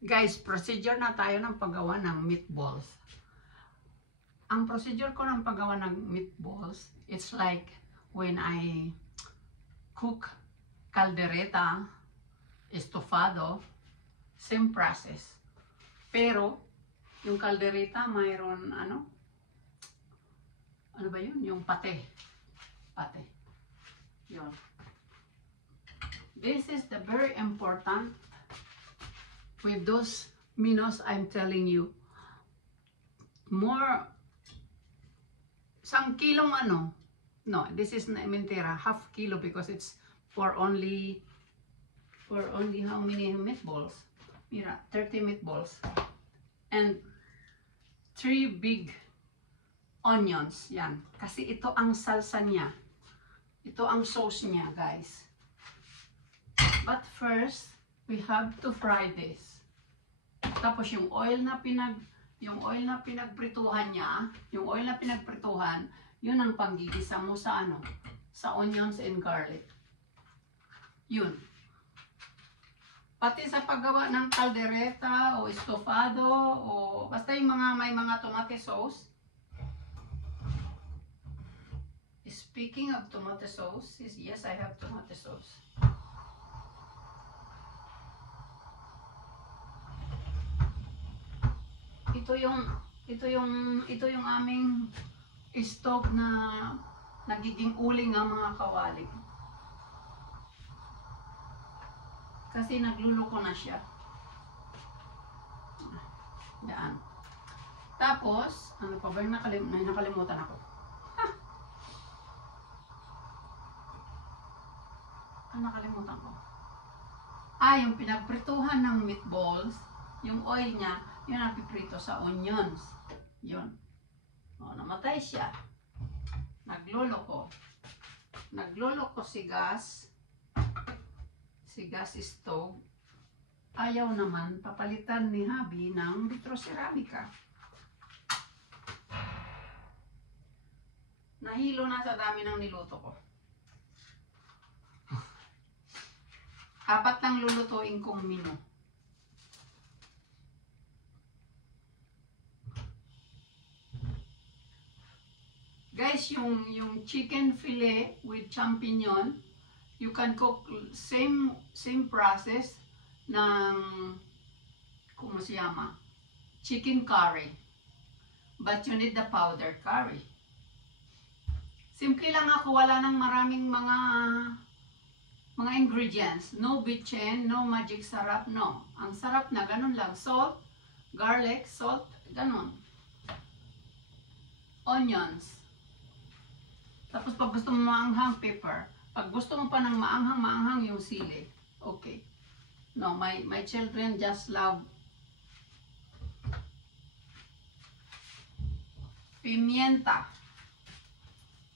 Guys, procedure na tayo ng paggawa ng meatballs. Ang procedure ko ng paggawa ng meatballs, it's like when I cook caldereta, estofado, same process. Pero, yung caldereta mayroon ano ba yun? Yung pate. Yun. This is the very important with those minos I'm telling you. More, isang kilong ano, no, this is mentira, half kilo because it's for only how many meatballs? Mira, 30 meatballs. And 3 big onions, yan. Kasi ito ang salsa niya. Ito ang sauce niya, guys. But first, we have to fry this. Tapos yung oil na pinagprituhan niya, yun ang panggigisa mo sa ano, sa onions and garlic. Yun. Pati sa paggawa ng caldereta o estofado o basta yung may mga tomato sauce. Speaking of tomato sauce, yes, I have tomato sauce. Ito yung aming stove na nagiging uling ang mga kawali. Kasi nagluluko na siya. Yan. Tapos, ano pa ba yung nakalimutan ako? Nakalimutan ko. Yung pinagprituhan ng meatballs, yung oil niya, yun ang piprito sa onions. Yun. O, namatay siya. Nagloloko si gas. Si gas stove. Ayaw naman papalitan ni Habi ng vitroceramica. Nahilo na sa dami ng niluto ko. 4 lang lulutuin kong menu. Guys, yung chicken fillet with champignon, you can cook same process ng como se llama? Chicken curry. But you need the powder curry. Simple lang ako, wala nang maraming mga ingredients. No bitchin, no magic sarap, no. Ang sarap na ganun lang. Salt, garlic, salt, ganun. Onions. Tapos pag gusto mo maanghang, pepper. Pag gusto mo pa ng maanghang yung sili. Okay. No, my children just love pimienta.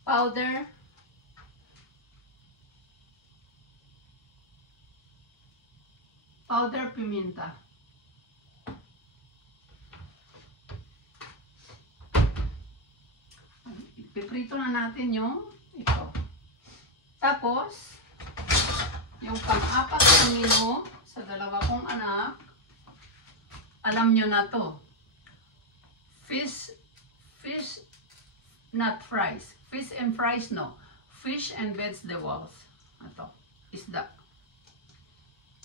Powder. Powder pimienta. Piprito na natin yung ito. Tapos, yung pang-apat na menu sa dalawa kong anak, alam nyo na to. Fish, not fries. Fish and fries, no. Fish and vegetables. Ito, isda.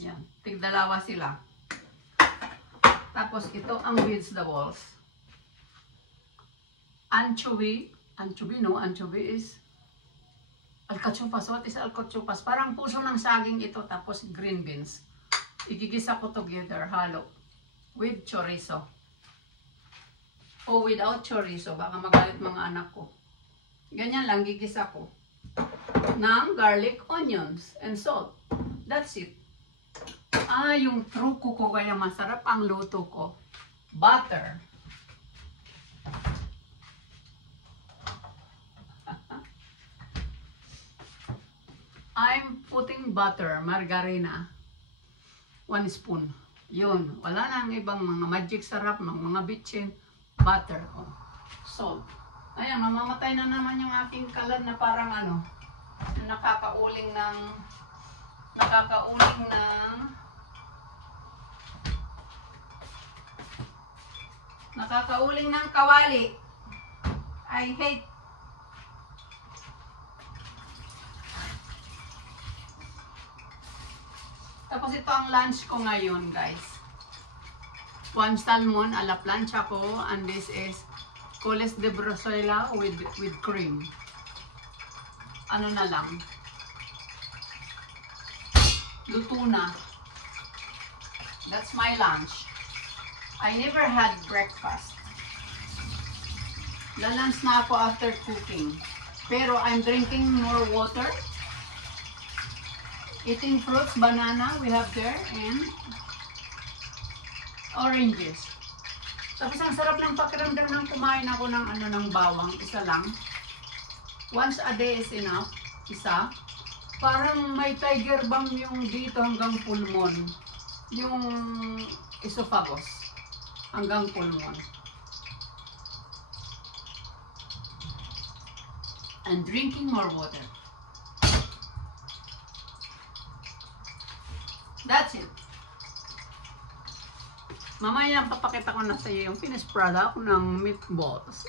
Yan, tigdalawa sila. Tapos ito ang vegetables. Anchovy is alcachopas. What is alcachopas? Parang puso ng saging ito, tapos green beans. Igigisa ko together, halo, with chorizo. O without chorizo, baka magalit mga anak ko. Ganyan lang, gigisa ko. Ng garlic, onions, and salt. That's it. Yung truko ko kaya masarap ang luto ko. Butter. I'm putting butter, margarina. 1 spoon. Yun. Wala nang ibang mga magic sarap, mga bitchin. Butter. Oh. Salt. Ayan, mamamatay na naman yung aking kalan na parang ano, nakakauling ng Nakakauling ng kawali. I hate. Tapos ito ang lunch ko ngayon, guys. One salmon a la plancha ko, and this is coles de brosoila with cream. Ano na lang. Luto na. That's my lunch. I never had breakfast. Lalunch na ako after cooking. Pero I'm drinking more water. Eating fruits, banana we have there, and oranges. Tapos ang sarap ng pakiramdam ng kumain ako ng ng bawang, isa lang. Once a day is enough, isa. Parang may tiger balm yung dito hanggang pulmon. Yung esophagus hanggang pulmon. And drinking more water. That's it. Mamaya papakita ko na sa iyo yung finished product ng meatballs.